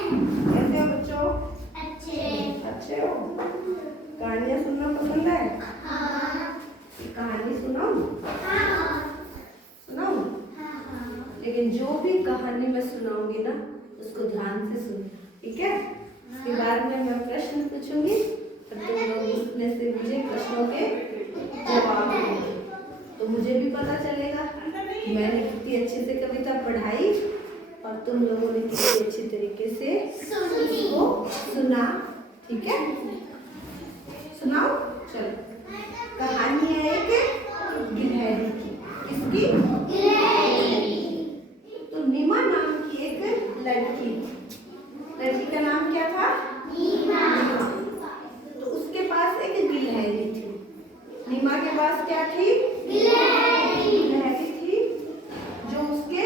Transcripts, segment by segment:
कैसे हो बच्चों? अच्छे हो? कहानियाँ सुनना पसंद है? कहानी सुनाऊं? सुनाऊं? लेकिन जो भी कहानी मैं सुनाऊंगी ना उसको ध्यान से सुनना, ठीक है? इसके बाद में मैं प्रश्न पूछूंगी और तुम लोग उसमें से मुझे प्रश्नों के जवाब देंगे, तो मुझे भी पता चलेगा कि मैंने कितनी अच्छे से कविता पढ़ाई और तुम लोगों ने कितनी अच्छी तरीके से उसको सुना, ठीक है? सुनाओ, चलो। कहानी है एक गिलहरी की। किसकी? गिलहरी। तो नीमा नाम की एक लड़की का नाम क्या था? नीमा। तो उसके पास एक गिलहरी थी। नीमा के पास क्या थी? गिलहरी थी जो उसके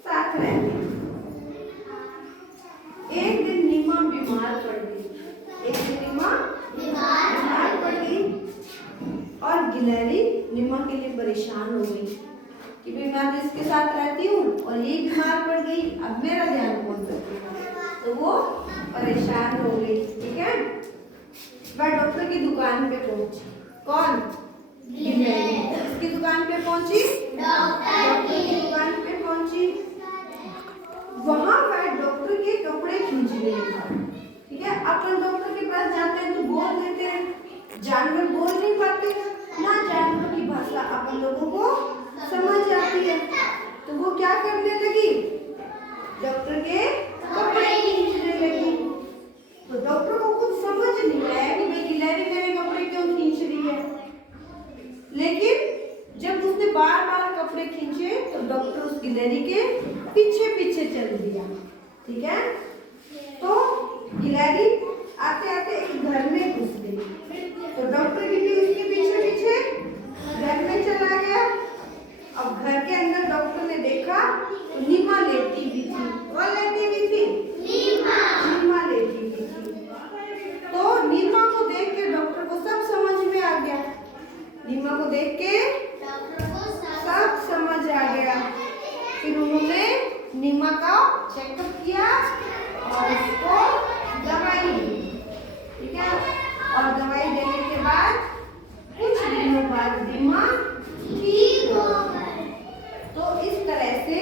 साथ रहती थी। एक दिन नीमा बीमार पड़ गई और गिलहरी नीमा के लिए परेशान हो गई कि भाई मैं तो इसके साथ रहती हूँ और ये बीमार पड़ गई, अब मेरा ध्यान कौन रखेगा? तो वो परेशान हो गई, ठीक है? वह डॉक्टर की दुकान पे पहुंची। कौन? गिलहरी। किसकी दुकान पे पहुंची? डॉक्टर की दुकान पे पहुंची। वहां वह डॉक्टर के कपड़े खींचने लगा, ठीक है? अपन डॉक्टर के पास जाते हैं तो बोल देते हैं, जानवर बोल नहीं पाते ना, जानवर की भाषा अपन लोगों को समझ आती है, तो वो क्या करने लगी? डॉक्टर के कपड़े खींचने लगी। तो डॉक्टर को कुछ समझ नहीं आया कि भाई गिलहरी मेरे कपड़े क्यों खींच रही है, लेकिन जब उसने बार बार कपड़े खींचे तो डॉक्टर उस गिलहरी के पीछे पीछे चल दिया, ठीक है? तो गिलहरी आते आते एक घर में घुस गई, तो डॉक्टर भी उसके पीछे पीछे घर में चला गया। अब घर के अंदर डॉक्टर ने देखा तो नीमा लेटी हुई थी। कौन लेटी हुई थी? नीमा लेटी हुई थी। तो नीमा को देख के डॉक्टर को सब समझ में आ गया। नीमा को देख के सब समझ आ गया। फिर उन्होंने नीमा का चेकअप किया और उसको दवाई दी, ठीक है? और दवाई देने के बाद कुछ दिनों बाद नीमा ठीक हो गई। तो इस तरह से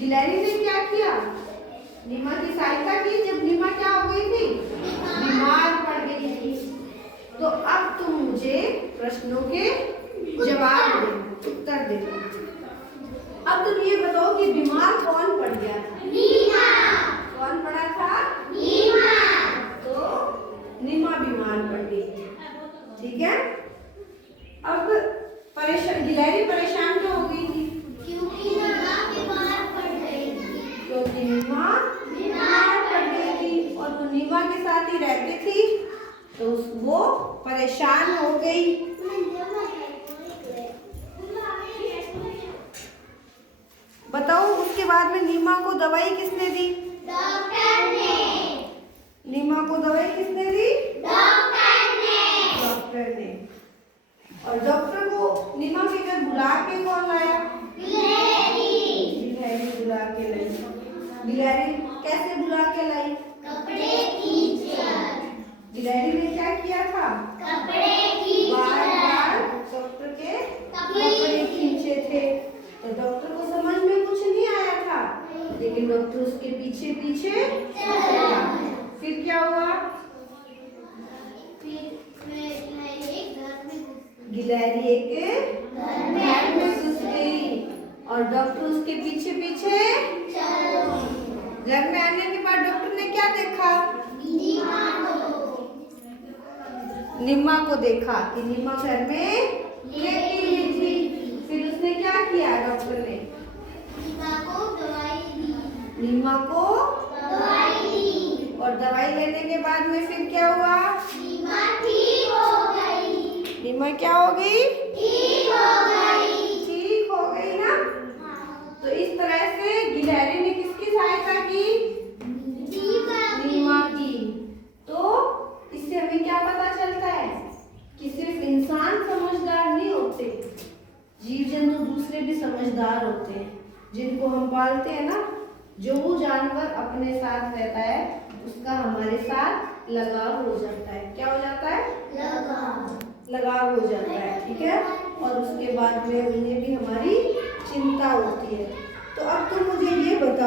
गिलहरी ने क्या किया? नीमा की सहायता की। जब नीमा क्या हो गई थी? बीमार पड़ गई थी। तो अब तुम मुझे प्रश्नों के जवाब देना, उत्तर देना। अब तुम ये बताओ कि बीमार कौन पड़ गया था? नीमा। कौन पड़ा था? नीमा। तो नीमा बीमार पड़ गई, ठीक है? अब गिलहरी परेशान क्यों हो गई थी? क्योंकि नीमा बीमार पड़ गई थी। क्योंकि नीमा बीमार पड़ गई थी और वो नीमा के साथ ही रहती थी, तो वो परेशान हो गई। बताओ, उसके बाद में नीमा को दवाई किसने दी? डॉक्टर ने। नीमा को दवाई किसने दी? डॉक्टर ने। और डॉक्टर को नीमा के घर बुला के कौन लाया? गिलहरी बुला के लाई। गिलहरी कैसे बुला के लाई? कपड़े खींचकर। गिलहरी ने क्या किया था? कपड़े खींचकर। बार डॉक्टर के कपड़े खींचे थे। तो डॉक्टर को समझ में कुछ नहीं आया था, लेकिन डॉक्टर उसके पीछे पीछे चला। फिर क्या हुआ? गिलहरी एक घर में घुस गई और डॉक्टर उसके पीछे पीछे। घर में आने के बाद डॉक्टर ने क्या देखा? नीमा को देखा कि नीमा घर में लेटी हुई थी। फिर उसने क्या किया? डॉक्टर ने नीमा को दवाई दी। और दवाई लेने के बाद में फिर क्या हुआ? नीमा ठीक हो गई। नीमा क्या हो गई? ठीक हो गई ना? तो इस तरह से गिलहरी ने किसकी सहायता की? नीमा की। तो इससे हमें क्या पता चलता है कि सिर्फ इंसान समझदार नहीं होते, जीव जंतु दूसरे भी समझदार होते हैं, जिनको हम पालते हैं ना। जो वो जानवर अपने अपने साथ रहता है उसका हमारे साथ लगाव हो जाता है। क्या हो जाता है? लगाव हो जाता है। ठीक है, और उसके बाद में उन्हें भी हमारी चिंता होती है।